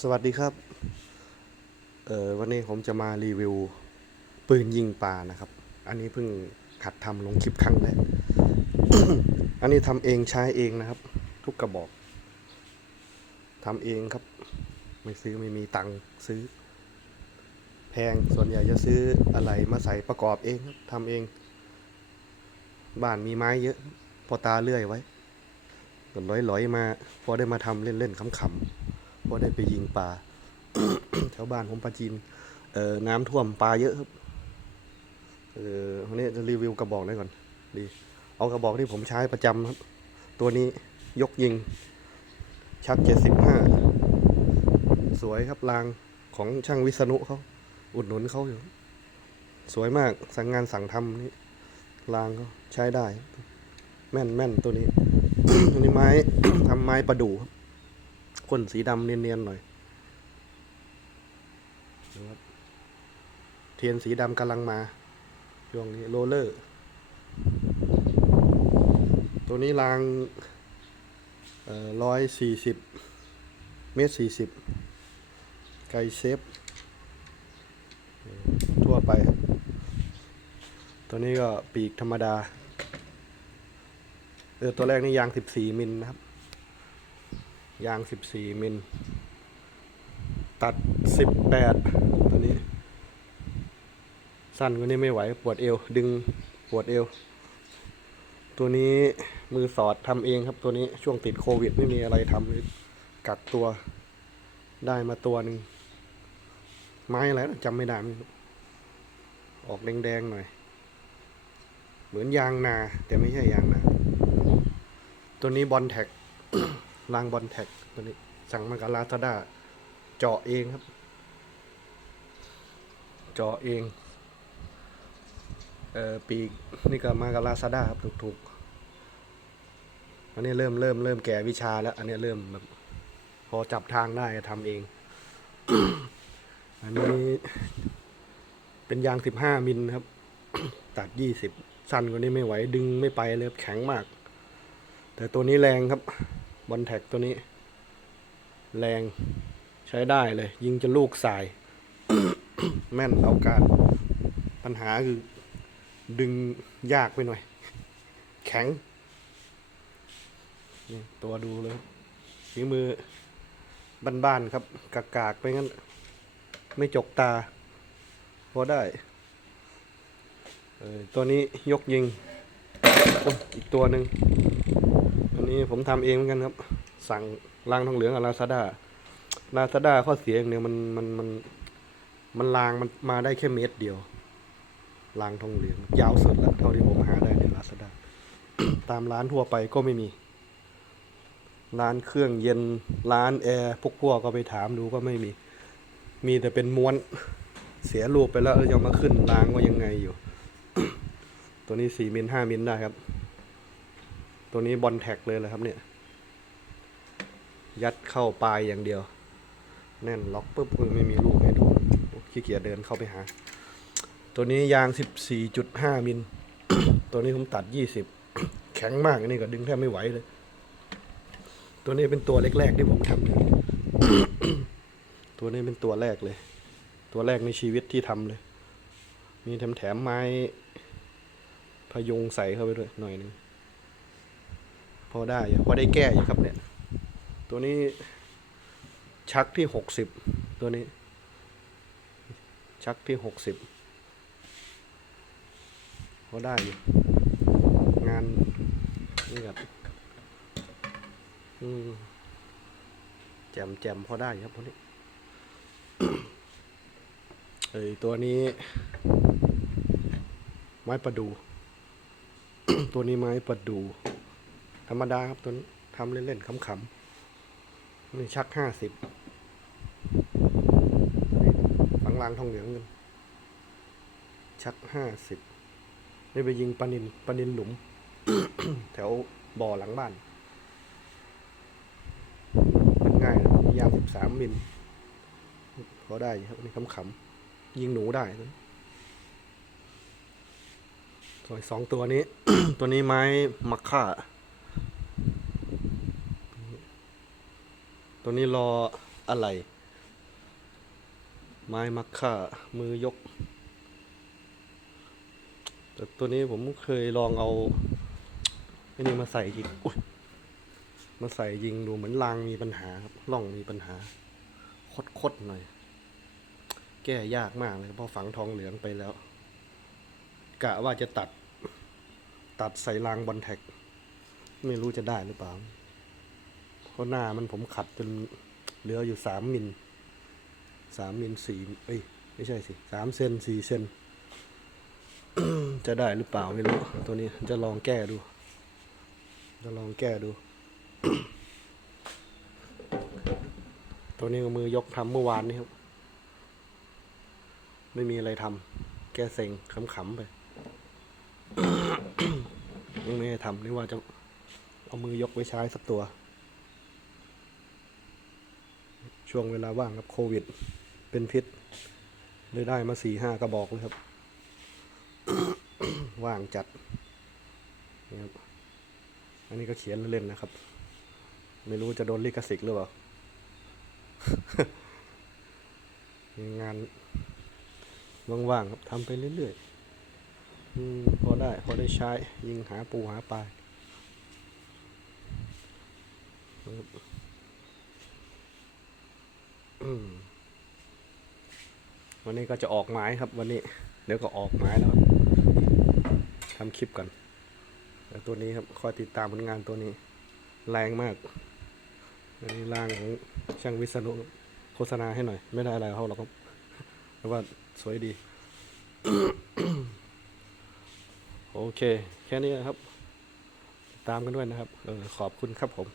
สวัสดีครับ เอ่อวันนี้ผมจะมารีวิวปืนยิงปลานะครับ อันนี้เพิ่งหัดทำลงคลิปครั้งแรก อันนี้ทำเองใช้เองนะครับ ทุกกระบอกทำเองครับ ไม่ซื้อไม่มีตังค์ซื้อ แพงส่วนใหญ่จะซื้ออะไรมาใส่ประกอบเองครับทำเอง บ้านมีไม้เยอะ พอตาเลื่อยไว้ก็ร้อยๆมา พอได้มาทำเล่นๆขำๆ พอได้ไปยิงปลาแถวบ้านผมปลาจีนเอ่อน้ำท่วมปลาเยอะครับเออวันนี้จะรีวิวกระบอกหน่อยก่อนดีเอากระบอกที่ผมใช้ประจำครับ ตัวนี้ยกยิง ชักเจ็ดสิบห้าสวยครับรางของช่างวิษณุเขาอุดหนุนเขาอยู่ สวยมากสั่งงานสั่งทำนี่รางเขาใช้ได้ แม่นแม่นตัวนี้ ตัวนี้ไม้ทำไม้ประดู่ครับ ข้นสีดำเนียนๆหน่อยดูครับเทียนสีดำกำลังมาช่วงนี้โรเลอร์ ตัวนี้รางร้อยสี่สิบเมตรสี่สิบไกเซฟ ทั่วไป ตัวนี้ก็ปีกธรรมดา เออตัวแรกนี่ยางสิบสี่มิลนะครับ ยาง 14 มิล ตัด 18 ตัวนี้ สั้นกว่านี้ไม่ไหว ปวดเอว ดึงปวดเอว ตัวนี้มือสอดทำเองครับตัวนี้ช่วงติดโควิดไม่มีอะไรทำเลยกักตัวได้มาตัวหนึ่งไม้อะไรจำไม่ได้ไม่รู้ออกแดงๆหน่อย เหมือนยางนา แต่ไม่ใช่ยางนา ตัวนี้บอลแท็ก รางบอลแท็กตัวนี้ สั่งมากับลาซาด้าเจาะเองครับ เจาะเอง เอ่อปีกนี่ก็มากับลาซาด้าครับถูกๆ อันนี้เริ่มเริ่มเริ่มแก่วิชาแล้ว อันนี้เริ่มแบบพอจับทางได้ทำเอง อันนี้เป็นยางสิบห้ามิลครับ ตัดยี่สิบสั้นกว่านี้ไม่ไหวดึงไม่ไปเลยครับแข็งมาก แต่ตัวนี้แรงครับ บอลแท็กตัวนี้ แรงใช้ได้เลย ยิงจะลูกสาย แม่นเอาการ ปัญหาคือดึงยากไปหน่อย แข็งนี่ตัวดูเลยฝีมือบ้านๆครับ กากๆไปงั้น ไม่จกตา พอได้เออตัวนี้ยกยิงอ,อีกตัวหนึ่ง นนี้ผมทำเองเหมือนกันครับ สั่งรางทองเหลืองกับลาซาด้าลาซาด้าข้อเสียอย่างเดียวมันมันมันมันรางมันมาได้แค่เมตรเดียวรางทองเหลือง ยาวสุดแล้วเท่าที่ผมหาได้ในลาซาด้าตามร้านทั่วไปก็ไม่มี ร้านเครื่องเย็นร้านแอร์พวกพวกก็ไปถามดูก็ไม่มี มีแต่เป็นม้วนเสียรูปไปแล้วแล้วจะมาขึ้นรางว่ายังไงอยู่ ตัวนี้สี่มิลห้ามิลได้ครับ ตัวนี้บอลแท็กเลยแหละครับเนี่ย ยัดเข้าปลายอย่างเดียว แน่นล็อกปุ๊บเออไม่มีลูกให้ดูโอ้ขี้เกียจเดินเข้าไปหา ตัวนี้ยาง 14.5 มิล ตัวนี้ผมตัด 20 แข็งมากอันนี้ก็ดึงแทบไม่ไหวเลย ตัวนี้เป็นตัวแรกๆที่ผมทำตัวนี้เป็นตัวแรกเลย ตัวแรกในชีวิตที่ทำเลย มีแถมแถมๆไม้พยุงใส่เข้าไปด้วยหน่อยหนึง พอได้อยู่พอได้แก้อยู่ครับเนี่ย ตัวนี้ชักที่หกสิบตัวนี้ ชักที่หกสิบพอได้อยู่งานนี่ครับอืมแจมแจมพอได้ครับตัวนี้เอ้ยตัวนี้ ไม้ประดู ตัวนี้ไม้ประดู ธรรมดาครับตัวนี้ทำเล่นๆขำๆนี่ชักห้าสิบฝังรางทองเหลืองเงินชักห้าสิบนี่ไปยิงปานินปานินหลุม แถวบ่อหลังบ้านง่ายนะยางสิบสามมิลพอได้ครับนี่ขำๆยิงหนูได้นะส่วนอีกสองตัวนี้ ตัวนี้ไม้มักค่า ตัวนี้รออะไร ไม้มักค่ามือยก แต่ตัวนี้ผมเคยลองเอาไอ้นี่มาใส่ยิงยมาใส่ยิงดูเหมือนรางมีปัญหาครับล่องมีปัญหา คดๆหน่อย แก้ยากมากเลยเพราะฝังทองเหลืองไปแล้ว กะว่าจะตัด ตัดใส่รางบอลแท็ก ไม่รู้จะได้หรือเปล่า เพราะหน้ามันผมขัดจนเหลืออยู่สามมิลสามมิลสี่เอ้ยไม่ใช่สิสามเซนสี่เซนจะได้หรือเปล่าไม่รู้ ตัวนี้จะลองแก้ดู จะลองแก้ดู ตัวนี้มือยกทำเมื่อวานนี้ครับ ไม่มีอะไรทำแก้เซ็งขำๆไปยังไม่ได้ทำนี่ว่าจะเอามือยกไว้ใช้สักตัว ช่วงเวลาว่างครับโควิด เป็นพิษเลยได้มาสี่ห้ากระบอกเลยครับ ว่างจัดนี่ครับอันนี้ก็เขียนเล่นๆนะครับ ไม่รู้จะโดนลิขสิทธิ์หรือเปล่ามีงานว่างๆครับทำไปเรื่อยๆอพอได้ พอได้ใช้ ยิงหาปูหาปลาครับ วันนี้ก็จะออกไม้ครับ วันนี้ เดี๋ยวก็ออกไม้แล้วครับทำคลิปก่อนแต่ตัวนี้ครับคอยติดตามผลงานตัวนี้ แรงมาก อันนี้ร่างของช่างวิษณุโฆษณาให้หน่อย ไม่ได้อะไรเขาหรอกครับแต่ว่าสวยดี โอเค แค่นี้นะครับ ตามกันด้วยนะครับ เออขอบคุณครับผม